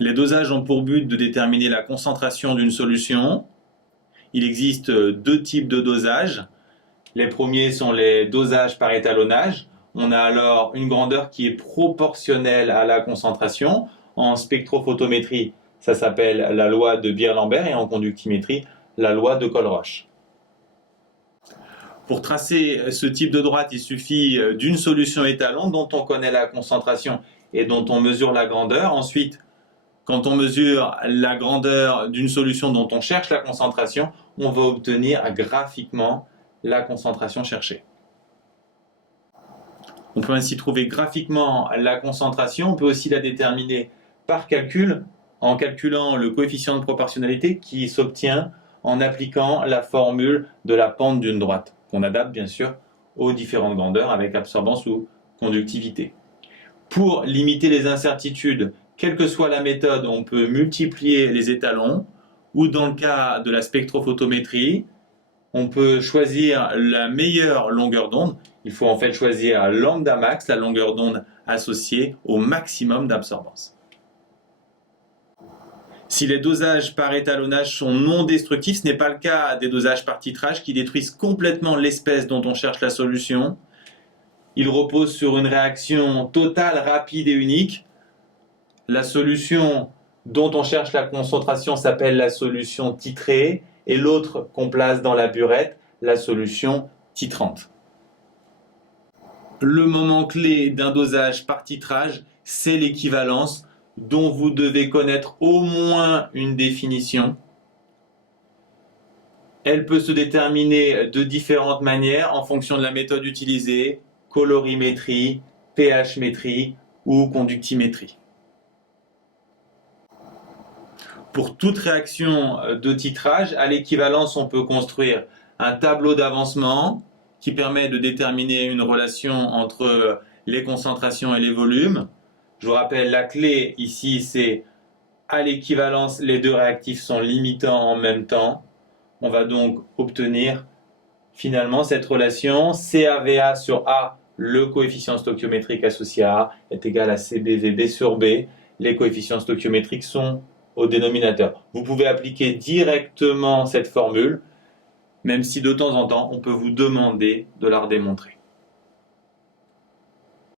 Les dosages ont pour but de déterminer la concentration d'une solution. Il existe deux types de dosages. Les premiers sont les dosages par étalonnage. On a alors une grandeur qui est proportionnelle à la concentration. En spectrophotométrie, ça s'appelle la loi de Beer-Lambert et en conductimétrie, la loi de Colroche. Pour tracer ce type de droite, il suffit d'une solution étalon dont on connaît la concentration et dont on mesure la grandeur. Ensuite, quand on mesure la grandeur d'une solution dont on cherche la concentration, on va obtenir graphiquement la concentration cherchée. On peut ainsi trouver graphiquement la concentration. On peut aussi la déterminer par calcul, en calculant le coefficient de proportionnalité qui s'obtient en appliquant la formule de la pente d'une droite, qu'on adapte bien sûr aux différentes grandeurs avec absorbance ou conductivité. Pour limiter les incertitudes, quelle que soit la méthode, on peut multiplier les étalons, ou dans le cas de la spectrophotométrie, on peut choisir la meilleure longueur d'onde. Il faut en fait choisir lambda max, la longueur d'onde associée au maximum d'absorbance. Si les dosages par étalonnage sont non destructifs, ce n'est pas le cas des dosages par titrage qui détruisent complètement l'espèce dont on cherche la solution. Ils reposent sur une réaction totale, rapide et unique. La solution dont on cherche la concentration s'appelle la solution titrée et l'autre qu'on place dans la burette, la solution titrante. Le moment clé d'un dosage par titrage, c'est l'équivalence dont vous devez connaître au moins une définition. Elle peut se déterminer de différentes manières en fonction de la méthode utilisée, colorimétrie, pH-métrie ou conductimétrie. Pour toute réaction de titrage, à l'équivalence, on peut construire un tableau d'avancement qui permet de déterminer une relation entre les concentrations et les volumes. Je vous rappelle, la clé ici, c'est à l'équivalence, les deux réactifs sont limitants en même temps. On va donc obtenir finalement cette relation CAVA sur A, le coefficient stoichiométrique associé à A, est égal à CBVB sur B. Les coefficients stoichiométriques sont au dénominateur. Vous pouvez appliquer directement cette formule, même si de temps en temps, on peut vous demander de la redémontrer.